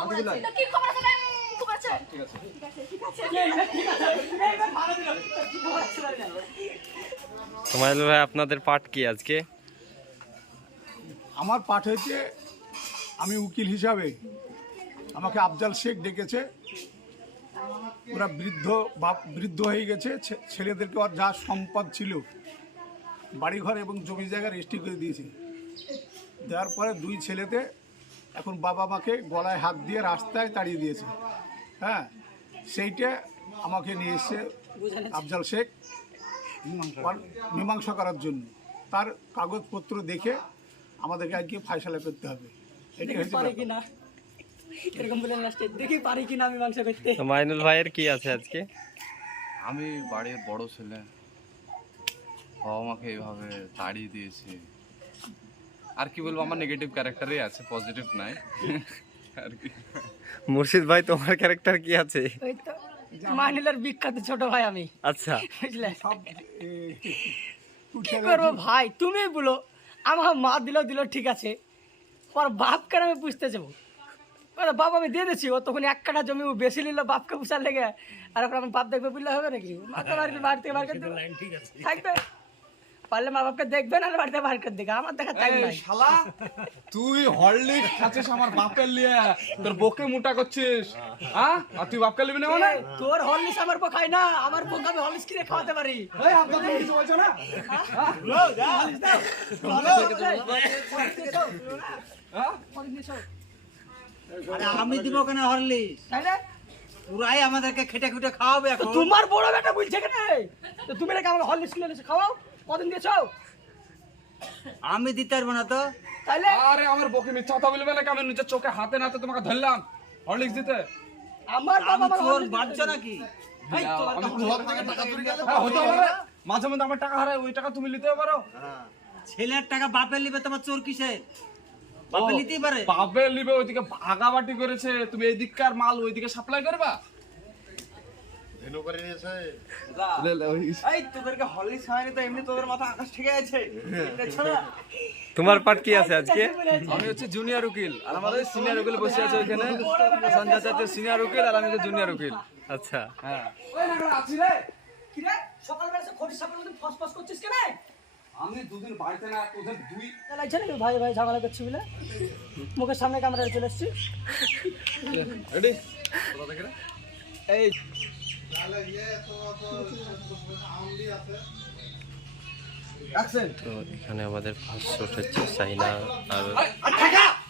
খবর আছে? তো কি খবর আছে খবর আছে। ঠিক আছে। ঠিক আছে ঠিক আছে। তোমাইল ভাই? আপনাদের পাঠ কি আজকে? আমার পাঠ হয়েছে আমি উকিল হিসাবে। আমাকে আফজাল শেখ ডেকেছে। ওরা বৃদ্ধ বাপ বৃদ্ধ হয়ে গেছে। ছেলেদেরকে আর যা সম্পদ ছিল বাড়িঘর এবং জমি জায়গা রেজিস্ট্রি করে দিয়েছে। দেওয়ার পরে দুই ছেলেতে এখন বাবা মাকে গলায় হাত দিয়ে রাস্তায় তাড়িয়ে দিয়েছে। হ্যাঁ? সেইটা আমাকে নিয়ে এসছে আফজাল শেখ মীমাংসা। করার জন্য। তার কাগজপত্র দেখে আমাদেরকে আজকে ফাইসালা করতে হবে। এটাই হচ্ছে পারি ব্যাপার। এরকম বলে লাস্টে দেখি পারি কিনা আমি মাংস করতে মাইনুল ভাইয়ের কি আছে আজকে? আমি বাড়ির বড় ছেলে। বাবা মাকে এইভাবে তাড়িয়ে দিয়েছে। আর কি বলব আমার নেগেটিভ ক্যারেক্টারই আছে পজিটিভ নাই। আর কি। মুর্শিদ ভাই তোমার ক্যারেক্টার কি আছে? ওই তো মানিলার বিখ্যাত ছোট ভাই আমি। আচ্ছা। বুঝলে? সব কি করব ভাই? তুমি বলো। আমার মা দিল দিল ঠিক আছে। পর বাপকে আমি পুষতে যাব? বলে, বাপ আমি দিয়ে দিচ্ছি ও তখন এক কাঠা জমি ও বেশি নিল বাপকে পুষার লেগে। আর এখন আমার বাপ দেখবে বুঝলে হবে নাকি? মাথা বাড়ি বাড়ি থেকে বার করে দেবো। থাকবে? পারলে মা বাপকে দেখবে না বাড়িতে বার করে দেখবে আমার দেখা টাইম নাই। শালা তুই হরলিক খাচ্ছিস আমার বাপের লিয়ে। তোর বকে মোটা করছিস হ্যাঁ আর তুই বাপকে লিবি না মানে? তোর হরলিক্স আমার পো খাই না। আমার পোক আমি হরলিক্স কিনে খাওয়াতে পারি। এই আপনার তুমি কিছু বলছো না? হ্যাঁ? আরে আমি দিব কেন হরলিক্স? তাই না? পুরাই আমাদেরকে খেটে খুটে খাওয়াবে এখন। তোমার বড় বেটা বলছে কেন? তো তুমি নাকি আমার হরলিক্স কিনে খাওয়াও। কদিন দিয়েছ? আমি দিতে পারব না তো। তাইলে? আরে আমার বকে মিথ্যা কথা বলবে না আমি নিজের চোখে হাতে নাতে তোমাকে ধরলাম। হরলিক্স দিতে। আমার বাবা আমি আমার হরলিক্স নাকি? হ্যাঁ, মাঝে মধ্যে আমার টাকা হারায় ওই টাকা তুমি নিতে পারো। ছেলের টাকা বাপের লিবে তোমার চোর কিসে বাপে নিতেই পারে। বাবে লিবে ওইদিকে ভাগাবাটি করেছে। তুমি এইদিককার মাল ওইদিকে সাপ্লাই করবা? এই তোদেরকে খাওয়ানি তো এমনি তোদের মাথা আকাশ ঠিক আছে। তোমার পাঠ কি আছে আজকে? আমি হচ্ছে জুনিয়র উকিল আর আমাদের সিনিয়র উকিল বসে আছে ওইখানে। সঞ্জয় চাচা সিনিয়র উকিল আর আমি হচ্ছে জুনিয়র উকিল। আচ্ছা। হ্যাঁ। কি রে? সকালবেলা সে খড়ি সাপের মধ্যে ফস ফস করছিস কেন? আমি দুদিন বাড়িতে না তোদের দুই লাগছে ভাই ভাই ঝামেলা করছি বলে মুখের সামনে ক্যামেরা চলে এসছি। রেডি এই তো এখানে আমাদের ফার্স্ট হচ্ছে সাইনা আর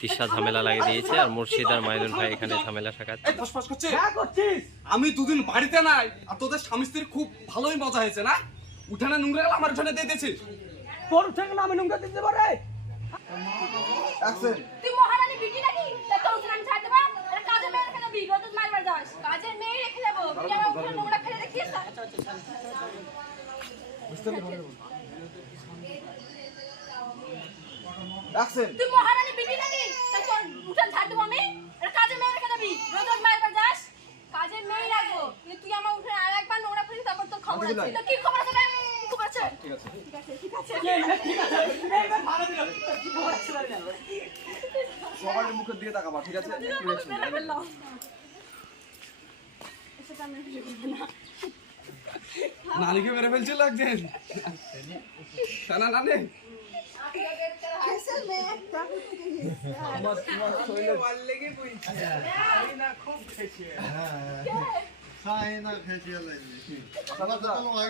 তিশা ঝামেলা লাগিয়ে দিয়েছে আর মুর্শিদ আর মাইনুল ভাই এখানে ঝামেলা ঠেকাচ্ছে হ্যাঁ করছিস। আমি দুদিন বাড়িতে নাই আর তোদের স্বামী স্ত্রীর খুব ভালোই মজা হয়েছে না? উঠানে নোংরা গেল আমার উঠানে দিয়ে দিয়েছিস। তোর থেকে না আমি নোংরা দিতে পারে অ্যাকশন তুই মহারানী বিটি নাকি তা তোর উঠলাম ছাড় দেবা আরে কাজের মেয়ে রেখে দেবো। তুই আমার নোংরা ফেলে দেখিস অ্যাকশন তুই মহারানী বিটি নাকি? তাই তোর উঠান ছাড় দেবো আমি। কাজের মেয়ে রেখে দেবি রোজ রোজ যাস। কাজের মেয়ে রাখব। তুই আমার উঠে আর একবার নোংরা ফেলি তারপর তোর খবর আছে। তো কি খবর খবর আছে ঠিক আছে? ঠিক আছে ঠিক আছে ঠিক আছে এইবার ভালো দিল কি খবর আছে না। সবার মুখে দিয়ে তাকাবা ঠিক আছে একটু reaction মেরে ফেললাম সেটা আমি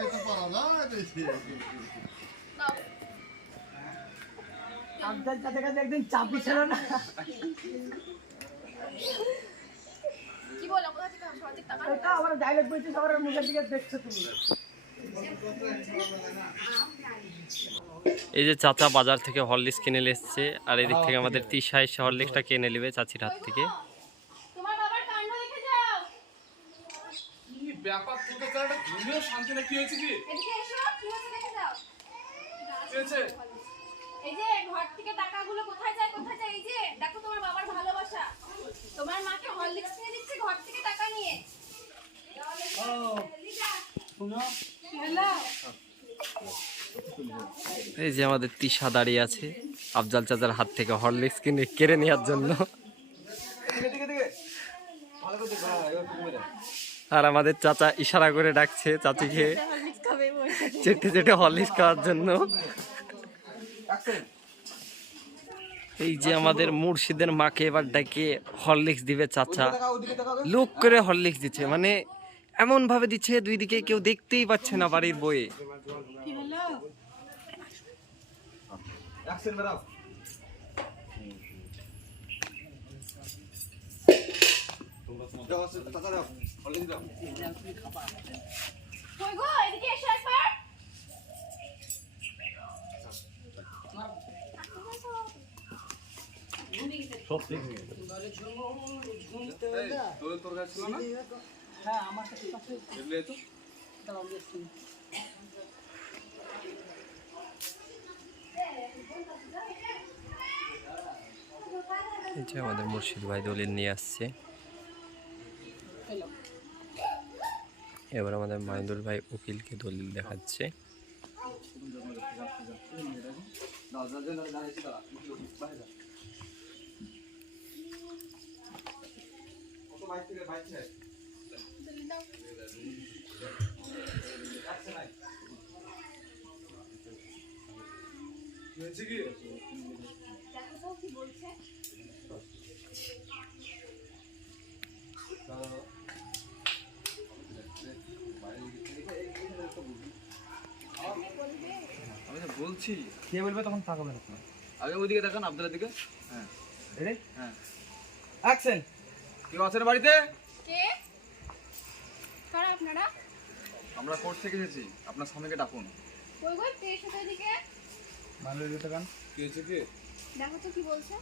কিছু করব না নানিকে মেরে ফেলছিল একদিন না নানি আবদাল চাচা কাছে একদিন চাপি ছিল না কি বলো কোথা থেকে সঠিক টাকা এটা আমার ডায়লগ বলছিস আমার মুখের দিকে দেখছ তুমি এই যে চাচা বাজার থেকে হরলিক্স কিনে নিয়ে এসছে আর এদিক থেকে আমাদের তিশা এসে হরলিক্সটা কিনে নেবে চাচির হাত থেকে তোমার বাবার কাণ্ড দেখে যাও কি ব্যাপার তোকে একটা শান্তি না কি হয়েছে কি? এদিকে এসো কি হচ্ছে দেখে কি হয়েছে? এই যে ঘর থেকে টাকাগুলো কোথায় যায় কোথায় যায়? এই যে দেখো তোমার বাবার ভালোবাসা। তোমার মাকে হরলিক্স কিনে দিচ্ছে ঘর থেকে টাকা নিয়ে। হ্যালো। এই যে আমাদের তিশা দাঁড়িয়ে আছে আফজাল চাচার হাত থেকে হরলিক্স কিনে কেড়ে নেওয়ার জন্য। আর আমাদের চাচা ইশারা করে ডাকছে চাচিকে। চেটে চেটে হরলিক্স খাওয়ার জন্য। এই যে আমাদের মুর্শিদের মাকে এবার ডেকে হরলিক্স দিবে চাচা। লোক করে হরলিক্স দিচ্ছে মানে এমন ভাবে দিচ্ছে দুই দিকে কেউ দেখতেই পাচ্ছে না বাড়ির বইয়ে। তোর কাছে ছিল না হ্যাঁ আমার কাছে এগুলো তো আমাদের মুর্শিদ ভাই দলিল নিয়ে আসছে। এবার আমাদের মাহিদুল ভাই উকিলকে দলিল দেখাচ্ছে। দেখো কি বলছে আমি তো বলছি কে বলবে তখন তাকাবেন আপনি আগে ওইদিকে দেখান আপনাদের দিকে। হ্যাঁ। রেডি হ্যাঁ। অ্যাকশন কেউ আছেন বাড়িতে? কে? কারা আপনারা? আমরা কোর্ট থেকে এসেছি। আপনার স্বামীকে ডাকুন। কই গো একটু এসো তো এদিকে ভালো দিতে গান? কি হয়েছে কি? দেখো তো কি বলছে।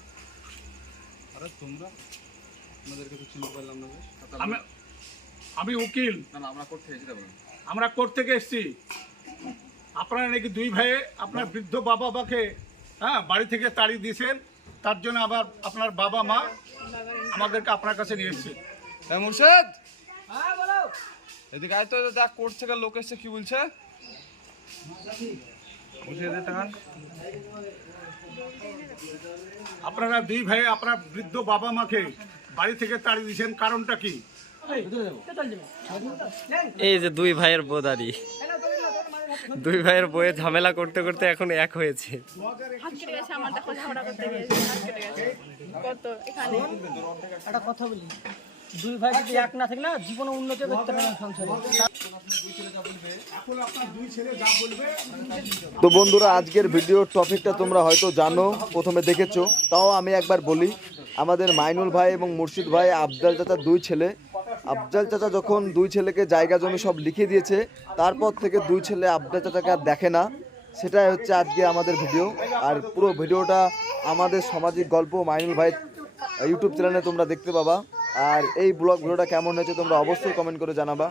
আরে তোমরা? আপনাদেরকে তো চিনতে পারলাম না বেশ। আমি আমি উকিল। না না আমরা কোর্ট থেকে এসেছি আমরা কোর্ট থেকে এসেছি। আপনারা নাকি দুই ভাইয়ে আপনার বৃদ্ধ বাবা মাকে হ্যাঁ বাড়ি থেকে তাড়িয়ে দিয়েছেন তার জন্য আবার আপনার বাবা মা আমাদেরকে আপনার কাছে নিয়ে এসছে হ্যাঁ মুর্শেদ হ্যাঁ এদিকে আয় তো দেখ কোর্ট থেকে লোক এসছে কি বলছে আপনারা দুই ভাই আপনার বৃদ্ধ বাবা মাকে বাড়ি থেকে তাড়িয়ে দিয়েছেন কারণটা কি এই যে দুই ভাইয়ের বোদারি দুই ভাইয়ের বইয়ে ঝামেলা করতে করতে এখন এক হয়েছে। কত এখানে? একটা কথা বলি দুই ভাই যদি এক না থাকে না জীবনে উন্নতি করতে পারে সংসারে এখন আপনার দুই ছেলে যা বলবে তো বন্ধুরা আজকের ভিডিওর টপিকটা তোমরা হয়তো জানো প্রথমে দেখেছ। তাও আমি একবার বলি আমাদের মাইনুল ভাই এবং মুর্শিদ ভাই আফজাল চাচার দুই ছেলে। আফজাল চাচা যখন দুই ছেলেকে জায়গা জমি সব লিখে দিয়েছে, তারপর থেকে দুই ছেলে আফজাল চাচাকে আর দেখে না। সেটাই হচ্ছে আজকে আমাদের ভিডিও। আর পুরো ভিডিওটা আমাদের সামাজিক গল্প মাইনুল ভাই ইউটিউব চ্যানেলে তোমরা দেখতে পাবা। আর এই ব্লগ ভিডিওটা কেমন হয়েছে তোমরা অবশ্যই কমেন্ট করে জানাবা।